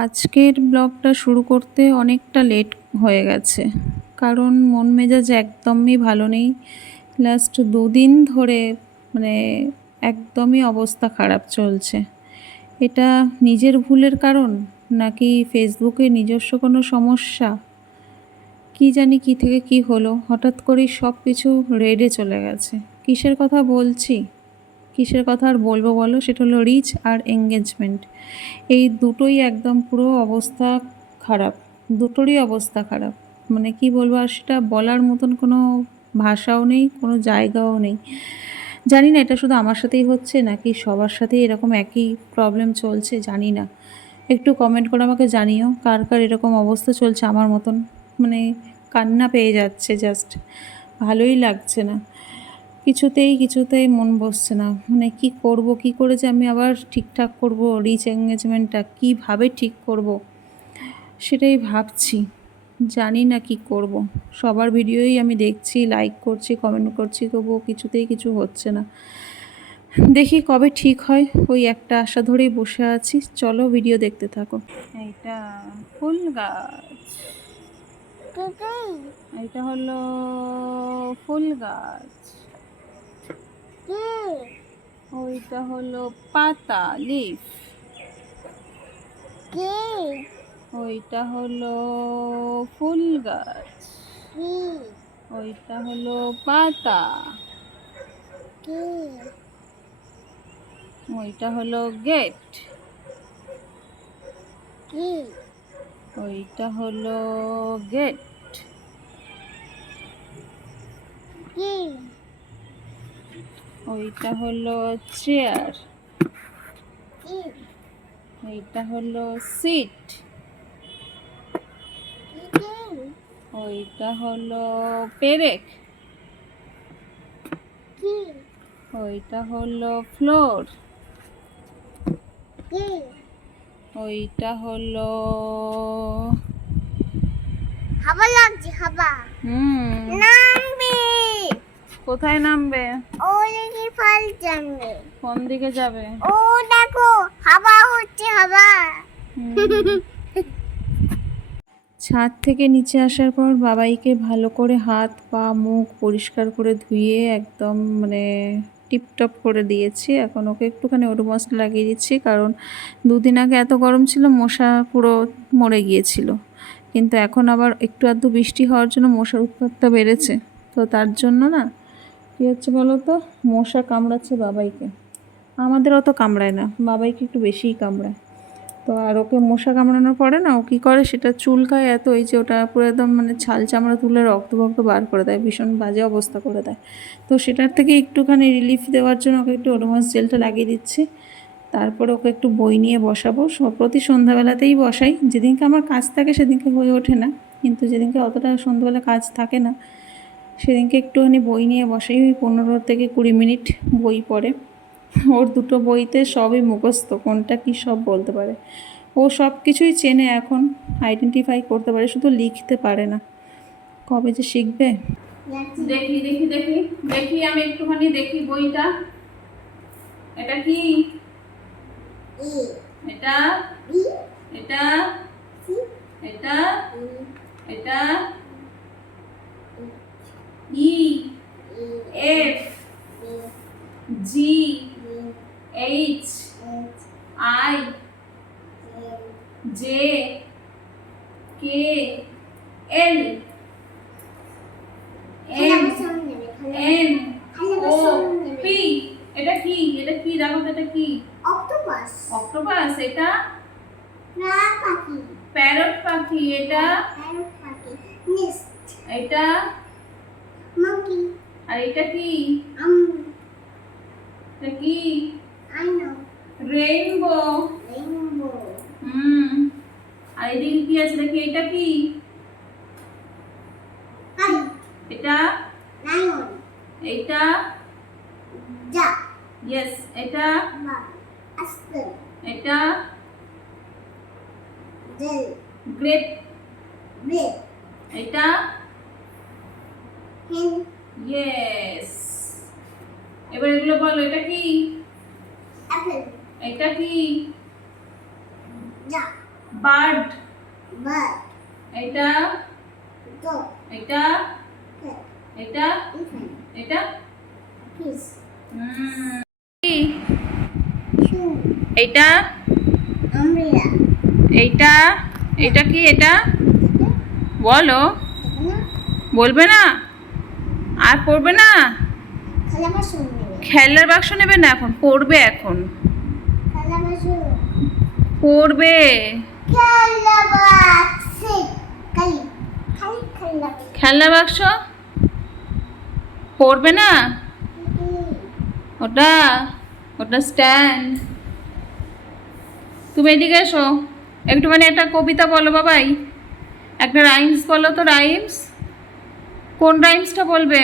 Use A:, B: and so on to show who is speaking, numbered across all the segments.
A: আজকের ব্লগটা শুরু করতে অনেকটা লেট হয়ে গেছে, কারণ মন মেজাজ একদমই ভালো নেই। লাস্ট দুদিন ধরে মানে একদমই অবস্থা খারাপ চলছে। এটা নিজের ভুলের কারণ নাকি ফেসবুকে নিজস্ব কোনো সমস্যা? কি জানি কি থেকে কি হলো, হঠাৎ করেই সব কিছু রেডে চলে গেছে। কিসের কথা বলছি? কিসের কথা আর বলব বলো? সেটা হলো রিচ আর এঙ্গেজমেন্ট। এই দুটোই একদম পুরো অবস্থা খারাপ। দুটোরই অবস্থা খারাপ। মানে কি বলব, আর সেটা বলার মতন কোনো ভাষাও নেই, কোনো জায়গাও নেই। জানি না, এটা শুধু আমার সাথেই হচ্ছে নাকি সবার সাথেই এরকম একই প্রবলেম চলছে? জানি না। একটু কমেন্ট করে আমাকে জানিও, কার কার এরকম অবস্থা চলছে আমার মতন। মানে কান্না পেয়ে যাচ্ছে জাস্ট ভালোই লাগছে না। কিছুতেই কিছুতেই মন বসছে না। মানে কি করব কি করে যে আমি আবার ঠিকঠাক করব রিচ এঙ্গেজমেন্টটা কীভাবে ঠিক করব সেটাই ভাবছি। জানি না কি করব। সবার ভিডিওই আমি দেখছি লাইক করছি কমেন্ট করছি তবুও কিছুতেই কিছু হচ্ছে না। দেখি কবে ঠিক হয় ওই একটা আশা ধরেই বসে আছি। চলো ভিডিও দেখতে থাকো। এইটা ফুল গাছ। এটা হলো ফুল গাছ। ওইটা হলো পাতা লিফ কি? ওইটা হলো ফুল গাছ। কি? ওইটা হলো পাতা। কি? ওইটা হলো গেট। কি? ওইটা হলো গেট। ওইটা হলো চেয়ার। এইটা হলো সিট। ওইটা হলো পেরেক। ওইটা হলো ফ্লোর। ওইটা হলো
B: হাওয়া লাগছে হাওয়া
A: হুম। কোথায় নামবে?
B: ফল
A: কোন দিকে যাবে?
B: ও দেখো হাওয়া হচ্ছে হাওয়া।
A: ছাদ থেকে নিচে আসার পর বাবাইকে ভালো করে হাত পা মুখ পরিষ্কার করে ধুয়ে একদম মানে টিপটপ করে দিয়েছি। এখন ওকে একটুখানি ওডোমস লাগিয়ে দিচ্ছি কারণ দুদিন আগে এত গরম ছিল মশা পুরো মরে গিয়েছিল। কিন্তু এখন আবার একটু আধটু বৃষ্টি হওয়ার জন্য মশার উৎপাতটা বেড়েছে। তো তার জন্য না কী হচ্ছে বলো তো? মশা কামড়াচ্ছে বাবাইকে। আমাদের অত কামড়ায় না, বাবাইকে একটু বেশিই কামড়ায়। তো আর ওকে মশা কামড়ানোর পরে না, ও কী করে? সেটা চুলকায় এত, এই যে ওটা পুরো একদম মানে ছাল চামড়া তুলে রক্ত ভক্ত বার করে দেয়, ভীষণ বাজে অবস্থা করে দেয়। তো সেটার থেকে একটুখানি রিলিফ দেওয়ার জন্য ওকে একটু ওডোমাস জেলটা লাগিয়ে দিচ্ছি। তারপরে ওকে একটু বই নিয়ে বসাবো। প্রতি সন্ধ্যাবেলাতেই বসাই। যেদিনকে আমার কাজ থাকে সেদিনকে হয়ে ওঠে না। কিন্তু যেদিনকে অতটা সন্ধ্যাবেলা কাজ থাকে না সেদিনকে একটুখানি বই নিয়ে বসাই ওই পনেরো থেকে কুড়ি মিনিট বই পড়ে। ওর দুটো বইতে সবই মুখস্থ, কোনটা কি সব বলতে পারে। ও সব কিছুই চেনে এখন আইডেন্টিফাই করতে পারে, শুধু লিখতে পারে না। কবে যে শিখবে? দেখি দেখি দেখি দেখি আমি একটুখানি দেখি বইটা। এটা কি? এটা? এটা? এটা? এটা? এন ও পি এটা কি? এটা কি? দেখো এটা কি?
B: অক্টোপাস
A: অক্টোপাস এটা?
B: না পাখি।
A: প্যারট পাখি এটা?
B: প্যারট পাখি। নেস্ট
A: এটা?
B: মাঙ্কি
A: আর এটা কি?
B: আম
A: এটা কি?
B: আই নো
A: রেইনবো
B: রেইনবো
A: হুম। আর এদিকে কি আছে? দেখি এটা কি? এটা? এটা?
B: যা।
A: ইয়েস এটা?
B: আস্পেল
A: এটা?
B: জেল।
A: গ্রেপ
B: ব্রেড
A: এটা?
B: হেন
A: ইয়েস এবার এগুলো বলো এটা কি?
B: অ্যাপেল
A: এটা কি?
B: যা।
C: বার্ড
B: bird,
C: এটা?
B: Dog,
C: এটা?
B: Cat,
C: এটা? এটা? এইটা এইটা? এটা কি এটা? বলো। বলবে না? আর পড়বে না? খেলার বাক্স নেবে না এখন? পড়বে এখন। পড়বে। খেলনা বাক্স? পড়বে না? ওটা ওটা স্ট্যান্ড তুমি এদিকে এসো। একটুখানি একটা কবিতা বলো বাবাই। একটা রাইমস বলো তো রাইমস কোন রাইমসটা বলবে?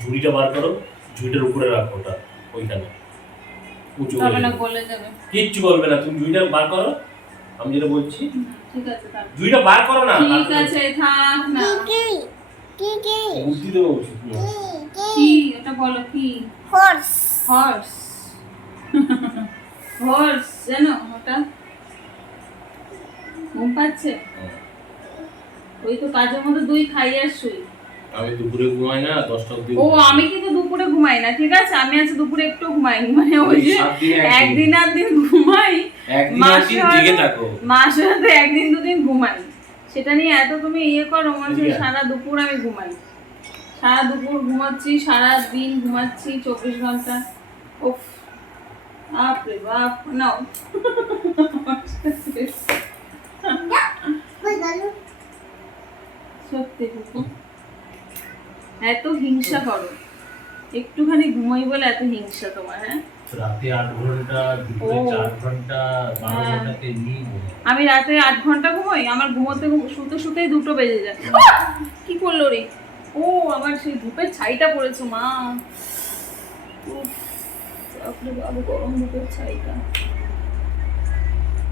D: ঝুড়িটা বার করো ঝুড়িটার উপরে রাখো ওটা ওইখানে। উঁচু
C: বলে যাবে।
D: কিচ্ছু বলবে না তুমি ঝুড়িটা বার করো। আমি যেটা বলছি
C: ঠিক আছে।
D: ঝুড়িটা বার করো না।
C: ঠিক আছে থাক না।
B: কি কি? কি
D: বুদ্ধি দেবো
C: কি ওটা বলো কি?
B: হর্স
C: হর্স হর্স জানো ওটা? ঘুম পাচ্ছে? ওই তো কাজের মধ্যে দুই খাই আর শুই।
D: আমি দুপুরে ঘুমাই না দশটা
C: ও আমি কিন্তু দুপুরে ঘুমাই না ঠিক আছে? আমি আজ দুপুরে একটু ঘুমাই মানে ওই যে
D: একদিন।
C: একদিন আর দিন ঘুমাই।
D: একদিন
C: মাসে
D: একদিন জেগে থাকো।
C: মাসে একদিন দুদিন ঘুমাই। সেটা নিয়ে এত তুমি ইয়ে করো মনে। সারা দুপুর আমি ঘুমাই। সারা দুপুর ঘুমাচ্ছি সারা দিন ঘুমাচ্ছি চব্বিশ ঘণ্টা। উফ বাপরে বাপ নাও। সত্যি এত হিংসা করো। একটুখানি ঘুমাই বলে এত হিংসা তোমার হ্যাঁ?
D: রাতে আট
C: ঘণ্টা
D: চার ঘণ্টা বারো
C: হ্যাঁ। আমি রাতে আট ঘণ্টা ঘুমোই আমার ঘুমোতে ঘুম- শুতে দুটো বেজে যায়। কি করল রে? ও আমার সেই ধূপের ছাইটা পড়েছে মা। উফ, বাপরে বাপ গরম ধূপের ছাইটা।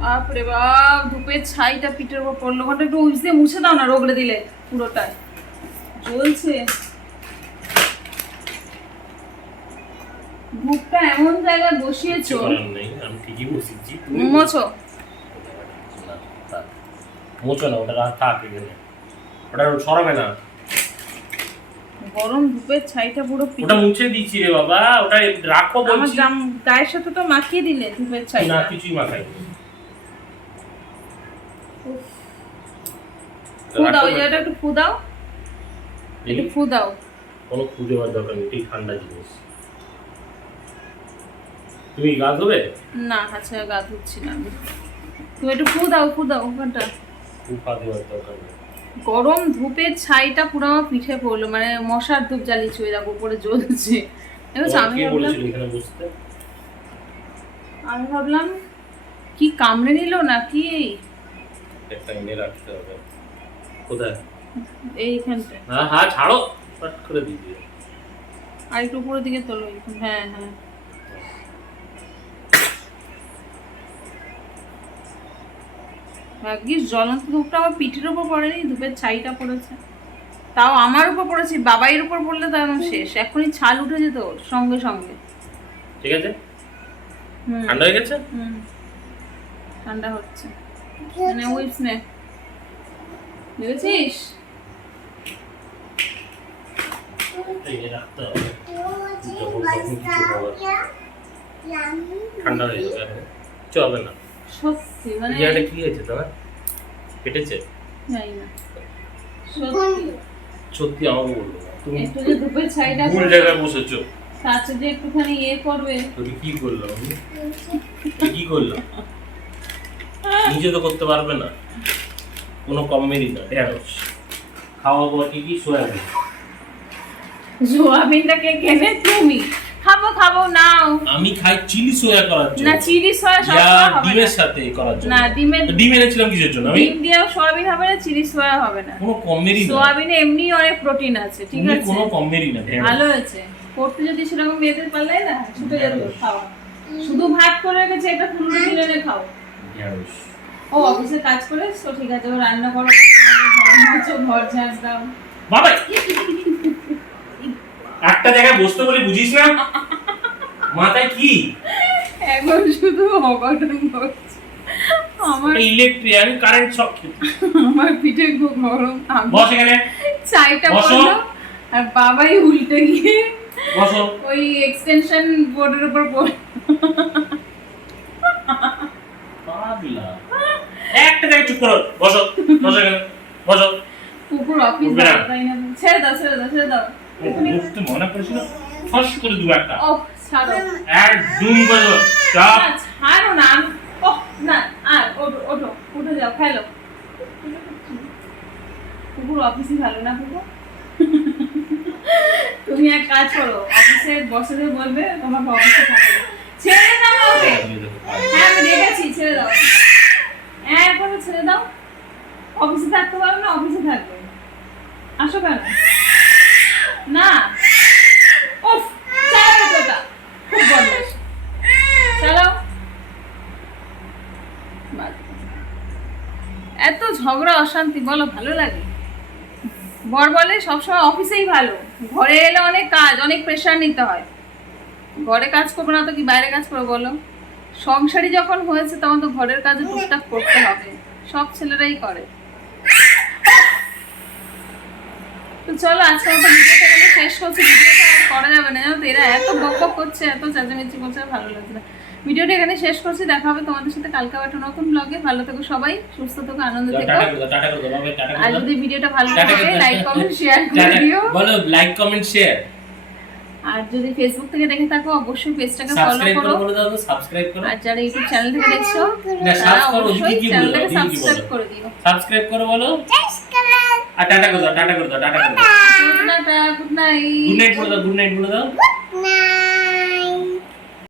C: বাপরে বাপ ধূপের ছাইটা পিঠের উপর পড়ল। ঘণ্টা একটু উইস দিয়ে মুছে দাও না রগড়ে দিলে পুরোটাই। জ্বলছে। ধূপটা এমন জায়গায় বসিয়েছো?
D: আমি ঠিকই তুমি
C: মোছো।
D: না, না ওটা থাক এখানে। ওটা সরাবে না।
C: গরম ধূপের ছাইটা পুরো
D: ওটা মুছে রে বাবা ওটা রাখো
C: আমার জাম গায়ের সাথে তো মাখিয়ে দিলে ধূপের
D: না কিছুই
C: ফু দাও ওই জায়গাটা একটু ফু দাও একটু ফু দাও
D: কোনো খুঁজে হওয়ার দরকার নেই ঠান্ডা জিনিস। তুমি গা ধোবে?
C: না আচ্ছা গা ধুচ্ছি না আমি। তুমি একটু ফু দাও ফু দাও ওখানটা।
D: উফা দেওয়ার দরকার নেই।
C: গরম ধূপের ছাইটা পুরো আমার পিঠে পড়ল মানে মশার ধূপ জ্বালিয়েছে ওই দেখো উপরে জ্বলছে। আমি ভাবলাম আমি ভাবলাম কি কামড়ে নিল নাকি
D: একটা এনে রাখতে হবে। কোথায়?
C: এইখানটায়।
D: হ্যাঁ হ্যাঁ ছাড়ো। করে দিয়ে
C: আর একটু উপরের দিকে তোলো হ্যাঁ হ্যাঁ। ভাগ্যিস জ্বলন্ত ধূপটা আমার পিঠের উপর পড়েনি ধূপের ছাইটা পড়েছে। তাও আমার উপর পড়েছে বাবাইয়ের উপর পড়লে তো একদম শেষ। এখনই ছাল উঠে যেত সঙ্গে সঙ্গে।
D: ঠিক আছে? ঠান্ডা হয়ে গেছে?
C: ঠান্ডা হচ্ছে। মানে উইপস নে বুঝেছিস
D: ঠান্ডা হয়ে যাবে হবে না।
C: সত্যি মানে
D: ইয়াটা কি হয়েছে তোমার? কেটেছে?
C: জানি না সত্যি।
D: আমাকে বলল তুমি
C: একটু যে ধূপের ছাইটা
D: ভুল জায়গায় বসেছো।
C: কাছে যে একটুখানি ইয়ে করবে।
D: তুমি কি কি নিজে তো করতে পারবে না। কোনো কমেরই না। ঢেঁড়স খাওয়া পর কি কি? সোয়াবিন।
C: সোয়াবিনটাকে কেনে? তুমি। খাব খাব নাও।
D: আমি খাই চিলি সোয়া করার জন্য।
C: না চিলি সয়া সব খাওয়া হবে
D: ডিমের সাথে করার জন্য।
C: না, ডিমের-
D: ডিম এনেছিলাম কিসের জন্য আমি?
C: ডিম দিয়েও সোয়াবিন হবে না চিলি সয়া হবে না।
D: কোনো কমেরই না।
C: সোয়াবিনে এমনি অনেক প্রোটিন আছে ঠিক আছে?
D: কোনো কমেরই না
C: ভালো হয়েছে। করতে যদি সেরকম মেয়েদের পারলে না ছুটে যেত খাওয়া। শুধু ভাত করে রেখেছে এটা ফুলকপি কিনে এনে খাও। ও অফিসে কাজ করে তো ঠিক আছে ও রান্না করো ঘর মোছো ঘর ঝাড় দাও।
D: বাবা একটা জায়গায় বসতে বলে বুঝিস না? মাথায় কি?
C: এখন শুধু অঘটন ঘটছে। আমার
D: ইলেকট্রিক আমি কারেন্ট শক
C: আমার পিঠে খুব গরম
D: বস এখানে।
C: চাইটা
D: বসো।
C: আর বাবাই উল্টে গিয়ে
D: বসো।
C: ওই এক্সটেনশন বোর্ডের উপর পড়ে
D: পাগলা। একটা জায়গায় চুপ করো। বসো। বসো এখানে। বসো।
C: কুকুর অফিস তাই না? ছেড়ে দাও ছেড়ে দাও ছেড়ে দাও।
D: উঠতে মনে করেছিল ফস করে দু একটা।
C: ও ছাড়ো।
D: আর দুম দেবো। চাপ।
C: না, ছাড়ো না। ওহ না আর ওঠো ওঠো উঠে যাও খেলো। কুকুর অফিসই ভালো না কুকুর? তুমি এক কাজ করো অফিসে বসে বলবে তোমাকে অফিসে থাকবে ছেড়ে দাও ওকে হ্যাঁ আমি দেখেছি ছেড়ে দাও। হ্যাঁ করে ছেড়ে দাও। অফিসে থাকতে পারো না অফিসে থাকবে। অশান্তি বলো, ভালো লাগে। বর বলে, সবসময় অফিসেই ভালো। ঘরে এলে অনেক কাজ, অনেক প্রেশার নিতে হয়। ঘরে কাজ করব না তো কি বাইরে কাজ করব বলো? সংসারী যখন হয়েছে, তখন তো ঘরের কাজও টুকটাক করতে হবে। সব ছেলেরাই করে। তো চলো আজকে মতো ভিডিওটা শেষ করছি। ভিডিওটা করা যাবে না। জানো তো, এরা এত বক করছে, এত চেঁচামেচি করছে ভালো লাগছে না। ভিডিওটা এখানে শেষ করছি দেখা হবে তোমাদের সাথে কালকে আবার একটা নতুন ব্লগে ভালো থেকো সবাই সুস্থ থেকো আনন্দ থেকো।
D: টাটা করে দাও, টাটা করে দাও, বাবা, টাটা
C: আর
D: করে দাও।
C: যদি ভিডিওটা ভালো লাগে লাইক কমেন্ট শেয়ার করে দিও।
D: বলো লাইক কমেন্ট শেয়ার
C: আর যদি ফেসবুক থেকে দেখে থাকো অবশ্যই পেজটাকে ফলো
D: সাবস্ক্রাইব
C: করো
D: করো। বলে দাও সাবস্ক্রাইব করো।
C: আর যারা ইউটিউব চ্যানেল থেকে দেখছ
D: না
C: তারা
D: সাবস্ক্রাইব করো
C: অবশ্যই
D: কি বলো
C: চ্যানেলটাকে সাবস্ক্রাইব করে দিও।
D: সাবস্ক্রাইব করো বলো। আর টাটা করে দাও টাটা করে দাও টাটা করে দাও।
C: Good night good night
D: good night বলে দাও গুড নাইট বলে দাও।
B: Night.